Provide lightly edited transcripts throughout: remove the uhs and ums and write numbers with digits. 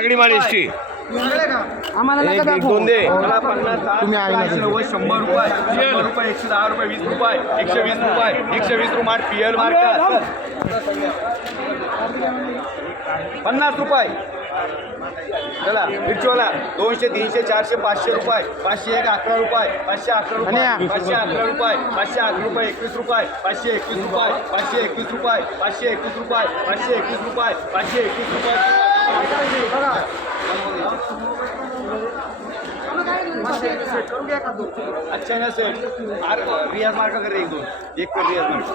सगळी माल एसटी आम्हाला एक नका एक दोन दे. मला 50, 60, तुम्ही आहे ना 80, 90, 100 रुपये, 100 रुपये, 110 रुपये, 20 रुपये, 120 रुपये, 120 रुपये पीएल मार्का 50 रुपये. चला मिरचीवाला 200, 300, 400, 500 रुपये, 500 एक 11 रुपये, 511 रुपये, 511 रुपये, 511 रुपये, 21 रुपये, 521 रुपये, 521 रुपये, 521 रुपये, 521 रुपये, 521 रुपये. अच्छा आहे ना सेट रियाज मार्का कर एक दोन एक कर रियाज मार्का.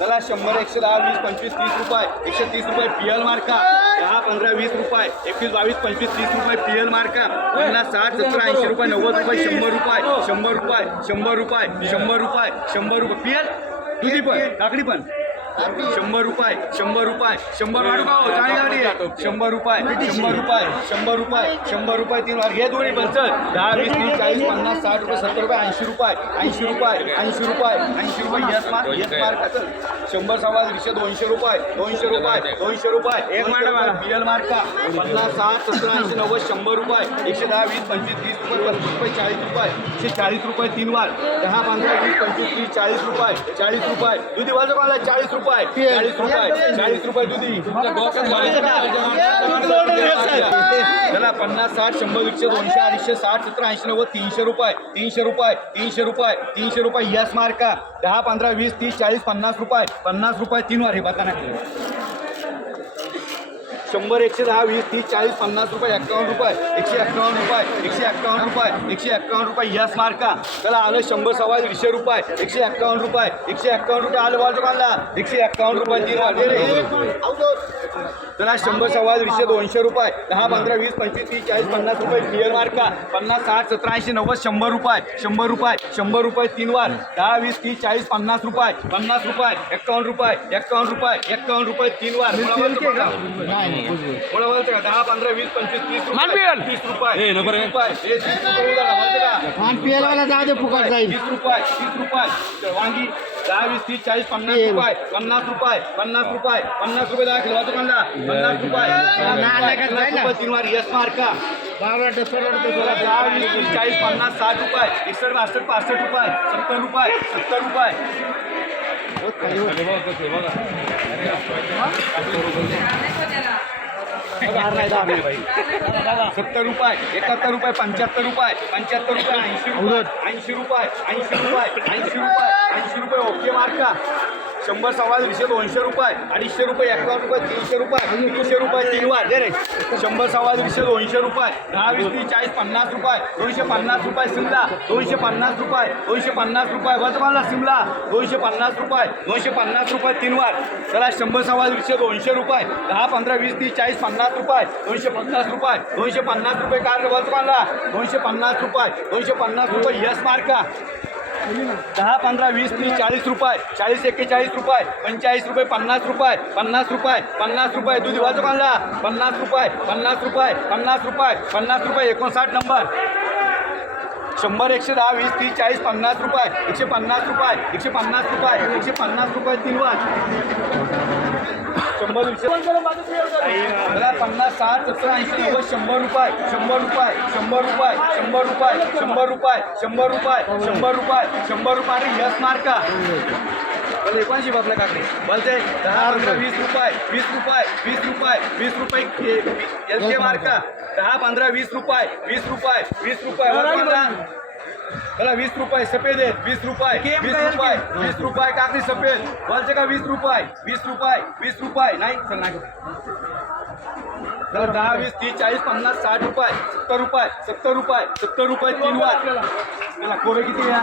चला 100, 110, 20, 25, 30 रुपये, 130 रुपये पीएल मार्का 10, 15, 20 रुपये, 21, 22, 25, 30 रुपये पीएल मार्का 50, 60, 70, 80 रुपये, 90 रुपये, 100 रुपये, 100 रुपये, 100 रुपये, 100 रुपये, 100 रुपये पीएल दुधी पण काकडी पण 100 रुपये, 100 रुपये, 100 वाढू का हो चांगली गाडी आहे 100 रुपये, 100 रुपये, 100 रुपये, 100 रुपये 3 वार घे दोन्ही पण चल 10, 20, 30, 40, 50, 60 रुपये, 70 रुपये, 80 रुपये, 80 रुपये, 80 रुपये, 80 रुपये यस मार्क चल 100 सव्वा 200 रुपये, 200 रुपये, 200 रुपये एक मॅडम पीएल मार्का 50, 60, 70, 80, 90, 100 रुपये, 110, 20, 25, 30 रुपये, 35 रुपये, 40 रुपये, 140 रुपये 3 वार 10, 15, 20, 25, 30, 40 रुपये, 40 रुपये दुधी वाजव मला 40 रुपये, 40 रुपये, 40 रुपये दुधी चला 50, 60, 100, 100, 200, 250, 60, 70, 80, 90, 300 रुपये, 300 रुपये, 300 रुपये, 300 रुपये यस मार्का 10, 15, 20, 30, 40, 50 रुपये, 50 रुपये 3 वार हे बघा ना 100, 110, 20, 30, 40, 50 रुपये 51 रुपये, 151 रुपये, 151 रुपये, 151 रुपये यस मार्का चला आलं 100 सव्वा 100 रुपये, 151 रुपये, 151 रुपये आलं बाजू काढला 151 रुपये 3 वार चला 100 सव्वा 100, 200 रुपये 10, 15, 20, 25, 30, 40, 50 रुपये पीएल मार्का 50, 60, 70, 80, 90, 100 रुपये, 100 रुपये, 100 रुपये 3 वार 10, 20, 30, 40, 50 रुपये, 50 रुपये 51 रुपये, 51 रुपये, 51 रुपये 3 वार बोला बोलते का 10, 15, 20, 25, 30 रुपये 30 रुपये पीएल वाला जाऊ दे फुकट जाईल 30 रुपये 30 रुपये वांगी 10, 20, 30, 40, 50 रुपये 50 रुपये 50 रुपये 50 रुपये दाखल वाजव कांदा 50 रुपये 3 वार यस मार्का 10, 20, 30, 40, 50, 60 रुपये 61, 62, 65 रुपये 70 रुपये 70 रुपये 70 रुपये 71 रुपये 75 रुपये 75 रुपये 80 रुपये 80 रुपये 80 रुपये 80 रुपये ओके मार्का 100 सव्वा 100, 200 रुपये 250 रुपये 51 रुपये 300 रुपये 300 रुपये 3 वार दे रे 100 सव्वा 100, 200 रुपये 10, 20, 30, 40, 50 रुपये 250 रुपये सिमला 250 रुपये 250 रुपये वजमाला सिमला 250 रुपये 250 रुपये 3 वार चला 100 सव्वा 100, 200 रुपये 10, 15, 20, 30, 40, 50 रुपये 250 रुपये 250 रुपये कार वजमाला 250 रुपये 250 रुपये यस मार्का 10, 15, 20, 30, 40 रुपये 40, 41 रुपये 45 रुपये 50 रुपये 50 रुपये 50 रुपये दुधी वाजव कांदा 50 रुपये 50 रुपये 50 रुपये 50 रुपये 59 नंबर 100, 110, 20, 30, 40, 50 रुपये 150 रुपये 150 रुपये 150 रुपये 3 वार 100, 50, 60, 70, 80, 90, 100 रुपये 100 रुपये 100 रुपये 100 रुपये 100 रुपये 100 रुपये 100 रुपये 100 रुपये अरे यस मार्का बोले कोणची बापल्या काकडे बोलते 10, 15, 20 रुपये 20 रुपये 20 रुपये 20 रुपये एल के मार्का 10, 15, 20 रुपये 20 रुपये 20 रुपये चला 20 रुपये सफेद आहेत 20 रुपये 20 रुपये 20 रुपये काकडी सफेद बोलते का 20 रुपये 20 रुपये 20 रुपये नाही चल नाही चला 10, 20, 30, 40, 50, 60 रुपये 70 रुपये 70 रुपये 70 रुपये 3 वार चला कोबे किती या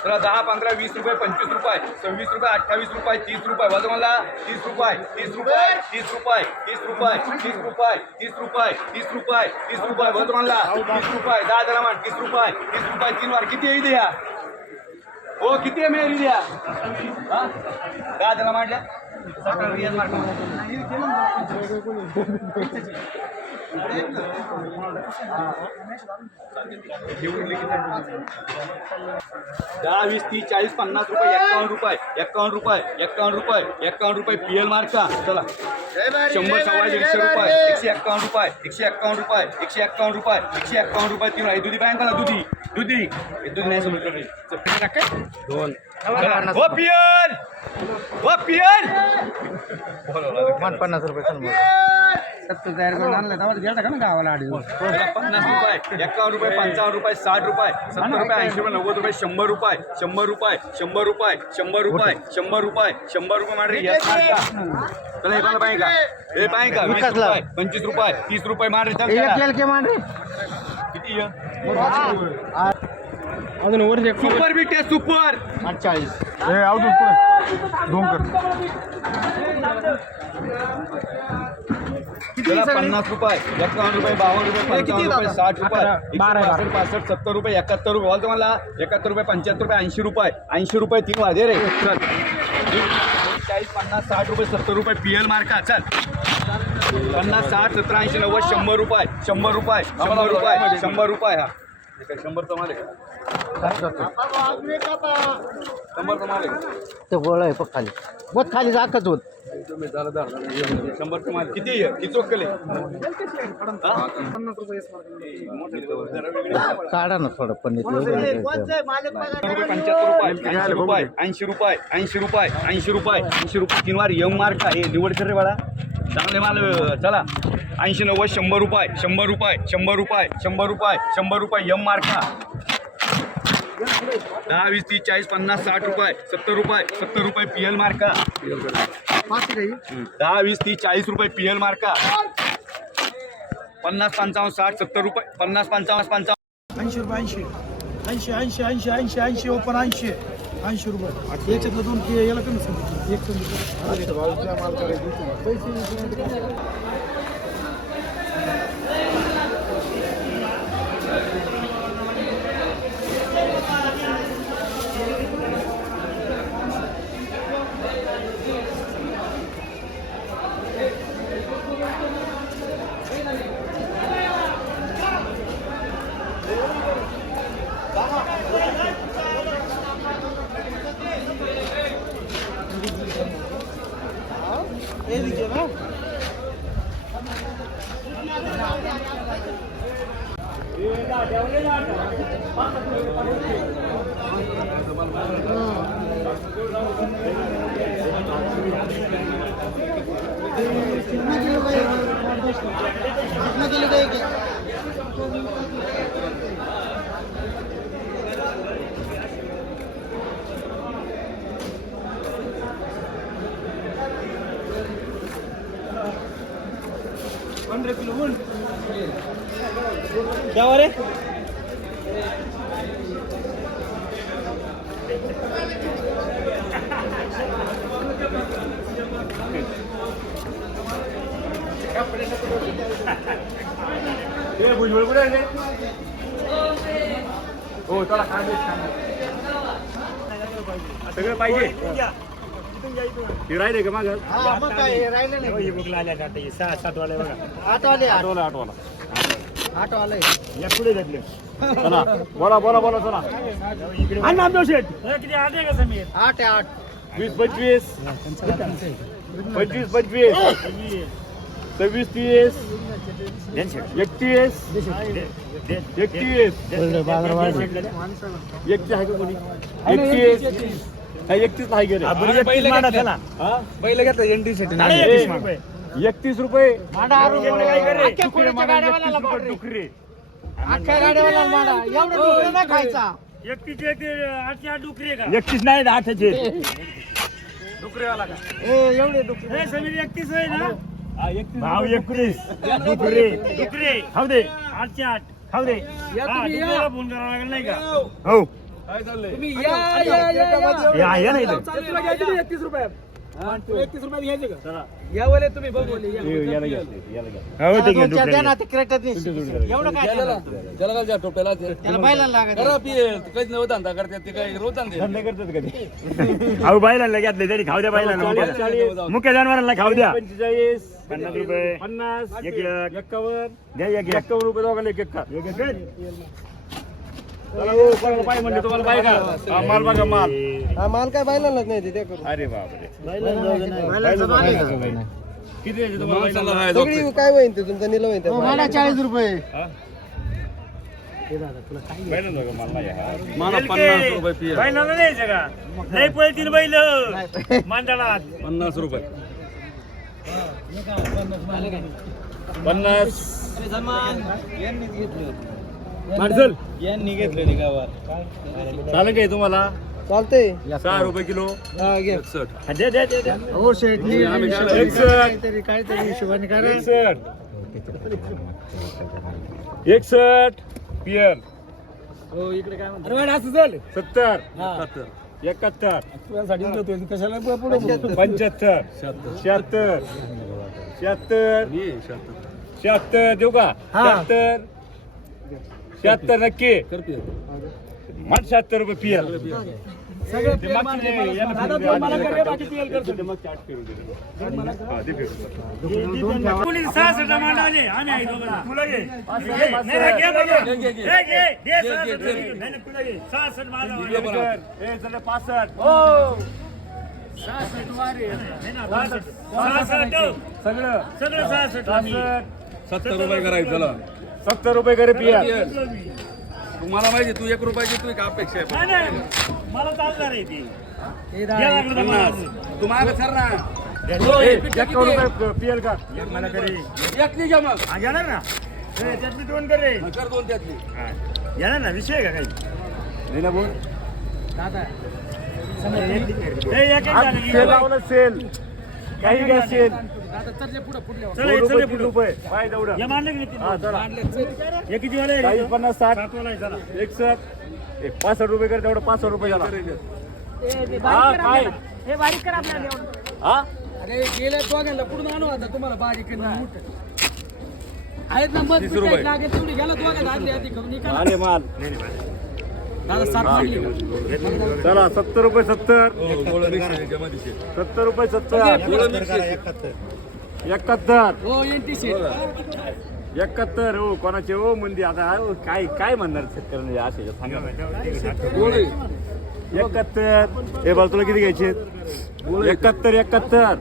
चला 10, 15, 20 रुपये 25 रुपये 26 रुपये 28 रुपये 30 रुपये वाजव मला 30 रुपये 30 रुपये 30 रुपये 30 रुपये 30 रुपये 30 रुपये 30 रुपये 30 रुपये वाजव मला 30 रुपये 10 जरा मान 30 रुपये 30 रुपये 3 वार किती आहे द्या हो किती आहे मेरी द्या 10 जरा मांडल्या दहा 20 30 40 50 रुपये 51 रुपये 51 रुपये 51 रुपये 51 रुपये पीएल मार्का चला 100 सव्वा 150 रुपये 151 रुपये 151 रुपये 151 रुपये 151 रुपये तीन आहे दुधी बँक ना दुधी दुधी हे दूध नाही समजलं दोन हो पीएल हो पीएल 50 रुपये तयार करून आणलं त्यावर गेला का ना गावाला 50 रुपये 51 रुपये 55 रुपये 60 रुपये 70 रुपये 80 रुपये 90 रुपये 100 रुपये 100 रुपये 100 रुपये 100 रुपये 100 रुपये 100 रुपये मांडरे यस मार्का चला हे मला पाहिजे का हे पाहिजे का 20 रुपये 25 रुपये 30 रुपये मांडरे चल के मांडरे किती आहे अजून वर सुपर बीट आहे सुपर 48 हे आउट पुढे दोन कर चला 50 रुपये 51 रुपये 52 रुपये 55 रुपये 60 रुपये 62 65 70 रुपये 71 रुपये बोल तुम्हाला 71 रुपये 75 रुपये 80 रुपये 80 रुपये तीन वाजे रे चल 40 50 60 रुपये 70 रुपये पीएल मार्का चल 50 60 70 80 90 100 रुपये 100 रुपये 100 रुपये 100 रुपये हा 100 तुम्हाला 100 तुम्हाला ते गोळ आहे पण खाली बहुत खाली जाकच होत 100 तुम्हाला किती आहे किती चोकले काढा ना थोडं पनीर 75 रुपये 80 रुपये 80 रुपये 80 रुपये 80 रुपये तीन वार यम मार्क आहे निवड कर रे बाळा चांगले माल चला 80 90 100 रुपये 100 रुपये 100 रुपये 100 रुपये 100 रुपये यम मार्का 10 20 30 40 50 60 रुपये 70 रुपये 70 रुपये पीएल मार्का 10 20 30 40 रुपये पीएल मार्का 50 55 60 70 रुपये 50 55 55 80 रुपये 80 80 80 80 80 ओपन 80 80 रुपये याच्यातलं दोन याला कमी सांगितलं एक क्या रे भुजबळ कुठे आहे हो चला सगळं पाहिजे हे राहिले का मागं राहिलं नाही बुकला आल्या आता 6-7 वाले बघा 8 वाले 8 वाला 8 वाले या पुढे घेतले चला बोला चला आणि नामदेव शेठ किती आले का समीर 8 8 20 25 25 25 26 30 31 31 आहे का कोणी पहिलं घेतलं एनटी साठी 31 रुपये डुकरे अख्ख्या गाड्यावाला माडा एवढं डुकरं नाही खायचा 31 डुकरे का 31 नाही 8 चे डुकरेवाला का एवढे डुकरं हे समीर 31 आहे ना भाव 31 डुकरे खाऊ दे 8 चे 8 खाऊ दे तुम्हाला फोन करावा लागेल नाही का हो तुम्ही या या नाही तर 31 रुपये 31 रुपयात घ्यायचे का चला या वाले तुम्ही बघवले या. याला घ्या हो ते घ्या द्या ना, दुसऱ्या ते क्रेटात नाही. एवढं काय त्याला बायला लागत धंदा करतात कधी अहो बायलांना घेतले तरी खाऊ द्या बायलांना मुख्य जनावरांना खाऊ द्या 45 50 रुपये 50 1 लाख 51 द्या 51 रुपये दोघांना एक एक चला हो कोणाला पाय म्हणले तुम्हाला पाय का हा, माल बघा माल हा माल काय बायलाच नाही ते करू अरे बापरे किती द्यायचे तुम्हाला सगळी काय होईल ते तुमचा निलव होईल मला 40 रुपये बैलांना बघा, माल नाही हा. बैलांना द्यायचं का नाही पळतील बैल मांडळात 50 रुपये 50 मार्शल यांनी घेतले गावात चालेल काय तुम्हाला चालतंय 6 रुपये किलो हा घे हा, द्या द्या द्या द्या. हो शेट काहीतरी हिशोबाने करा 61 पियर हो इकडे काय म्हणतात असं झालं 70 हा 71 तुझ्यासाठी होतो कशाला पुढे 75 76 76 देऊ का हा. 76 नक्की मान 76 रुपये पियर सगळं ते मागचे याला दादा, फिरून मला द्या. करे, बाकी PL करतो. ते मागचे 8 फिरून दे. हा, दे फिरून. कोणी 66 मांडावले, आम्ही आहे दोघं. तुला घे. नाही, नाही, घे बघा. घे, घे. दे 66. नाही, नाही, तुला घे. 66 मांडावले. ए, चला 65. हो. 66 वारे. नाही ना, 66. सगळं 66. 70 रुपये करायचं चला 70 रुपये करे पियर. तुम्हाला माहिती तू 1 रुपयाची तू एक अपेक्षा आहे नाही, नाही. मला चालणार आहे ती. द्या लागलं तर मला अजून. तू मागे सर ना ए, 1 रुपये पियर का मला करे एक नाही घ्या मग हा, घेणार ना ए, त्यातली 2 कर रे कर 2 त्यातली हा. घेणार ना विषय आहे का काही नाही ना बोल सेल लावलं सेल काही घ्या सेल चला हे चले पुढे रुपये पाय तेवढं या मानले की हा चला हे किती वाले 40 50 60 वाला आहे चला 61 एक 65 रुपये कर तेवढं 65 रुपये झाला हा काय हे बारीक करा आपल्याला हा अरे गेल्या दोघांना कुठून आणू आता तुम्हाला बारीक आहेत ना मग 30 रुपये. लागेल तेवढी गेला दोघांना आणली आधी करून निकाल आले माल दादा 7 मानली चला 70 रुपये 70 गोळा मिक्स आहे त्याच्यामध्ये शे. 70 रुपये 70 गोळा मिक्स आहे. 71 हो एनटी सेट 71 हो कोणाचे हो मंदी आता हो, काय काय म्हणणार शेतकऱ्यांना असे सांगा गोळे 71 हे बघ तुला किती घ्यायचे 71 71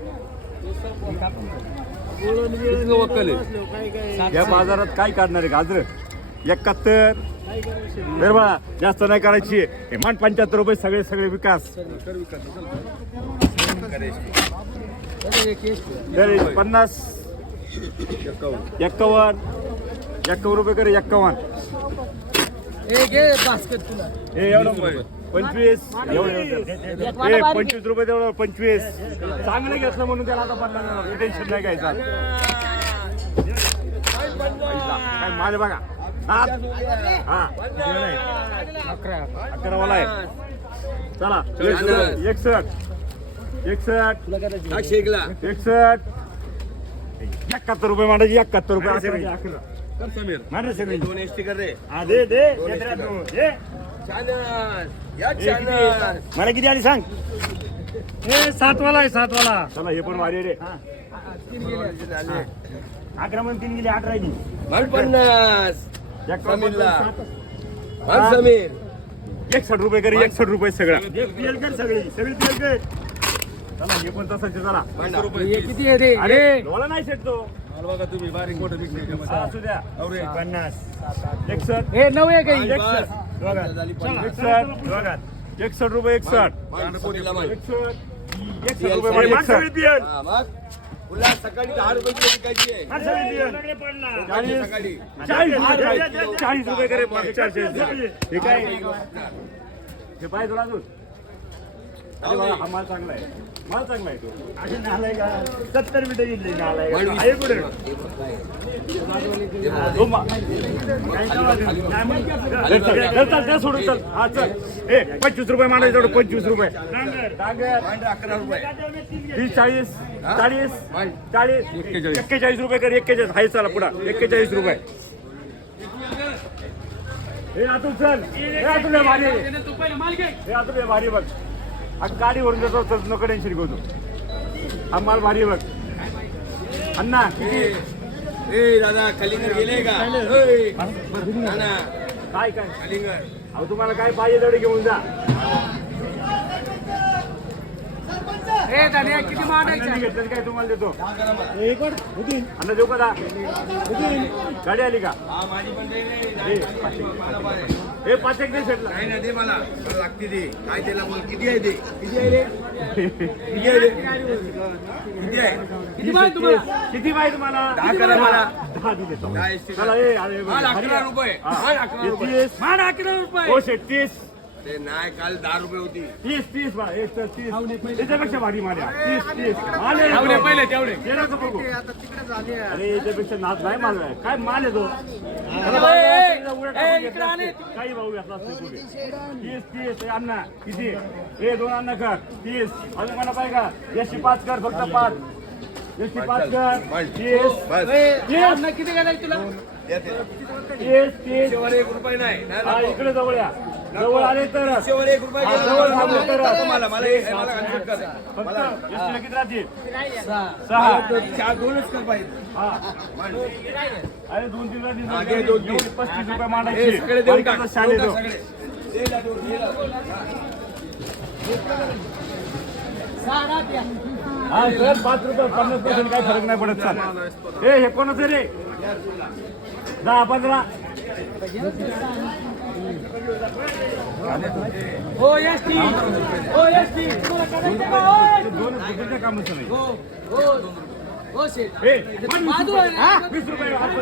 किती वक्कल आहे या बाजारात काय काढणार आहे गाजर 71 बरं बाळा जास्त नाही करायची हे मान 75 रुपये सगळे सगळे विकास तरी 50 51 रुपये करे 51 ए घे बास्केट तुला हे एवढं 25 हे 25 रुपये तेवढं 25 चांगलं घेतलं म्हणून त्याला आता 50 टेन्शन नाही घ्यायचं काय माझे बघा हा 11 वाला आहे चला 61 71 रुपये मांडायची 71 रुपये कर समीर मांडा सगळी 2 एसटी कर रे हा दे दे दे मला किती आली सांग हे 7 वाला आहे 7 वाला चला हे पण भारी आहे रे 11 मध्ये 3 गेले 8 राहिली 61 रुपये करे 61 रुपये सगळं पिएल कर सगळी सगळी पिएल कर चला हे पण तसंच आहे, चला हे किती आहे रे अरे डोला नाही शेट तो मला बघा तुम्ही बारीक मोठं मिक्स आहे त्याच्यामध्ये. असू द्या अरे 50 61 हे 9 आहे काही 61 बघा 61 रुपये 61 कांदा पोतीला माहिती. 61 रुपये मान सगळी पिएल हा, मग पुन्हा सकाळी 10 रुपयाची विकायची आहे. मान सगळी पिएल सकाळी 40 रुपये करे 440 हे काय हे पाय तुला अजून अरे बाबा, हा माल चांगला आहे, माल चांगला आहे तो. असे नालाय का 70 मीटर घेतले नालाय का? आहे कुठे हो मा- काय चल चल सोडून चल. हा चल. 25 रुपये मांडायचे तेवढं 25 रुपये. डांगर 11 रुपये 30 40 40 40 41 रुपये कर. 41 हाय चला पुढा 41 रुपये. हे आतून चल. हे आतून लय भारी आहे. हे आतून लय भारी आहे बघ. हा गाडीवरून जातो तर नको टेन्शन घेऊ तू. हा माल भारी आहे बघ. अण्णा किती ए दादा कलिंगड गेले का ना काय काय कलिंगड अहो तुम्हाला काय पाहिजे तेवढे घेऊन जा. किती अण्णांनी घेतलं काय तुम्हाला देतो. अण्णा देऊ का दा? गाडी आली का? हा माझी पण दे हे 5 एक नाही भेटला. नाही ना दे मला लागते दे काय त्याला बोल किती आहे ते किती आहे रे किती आहे रे किती आहे किती पाहिजे तुम्हाला? 10 करा मला. 10 देतो. 10 एसटी. चला ए अरे माल 11 रुपये. हा. माल 11 हे रुपये. 30. मान 11 रुपये. हो शेट 30 ते नाही काल 10 रुपये होती 30 बा. एक तर 30 याच्यापेक्षा भारी माल्या 30 आले तेवढे पहिले तेवढे. ये नको बघू. अरे याच्यापेक्षा नाच नाही माल आहे. काय माल आहे तो? इकडे आले. काही भाऊ घेतला असतो कुठे. 30 अण्णा किती? हे 2 अण्णा कर 30. अजून मला पाहिजे का? याची 5 कर फक्त 5. याची 5 कर 30. बस किती घालायचं तुला? 30 वर 1 रुपये नाही हा इकडे जवळ या. जवळ आले तर वर 1 रुपये हा, जवळ थांबले तर मला मला मला कन्फ्युज कर फक्त एसटीला किती राहतील? 6. चार दोनच कर पाहिजे हा अरे 2-3 राहतील. हा, घे 2-3. 35 रुपये हे मांडायचे. सगळे देऊन टाक बाकीचं शाल येतो. सगळे दे ला, देऊन, दे ला. हा सर 5 रुपये 50% काही फरक नाही पडत सर. हे कोणाचं रे? 10-15 हो एसटी हो एसटी तुम्हाला करायचं का? दोन दुसऱ्या कामाचं नाही. हो हो हो शेठ. हे 20 रुपये. हा, 20 रुपये आपण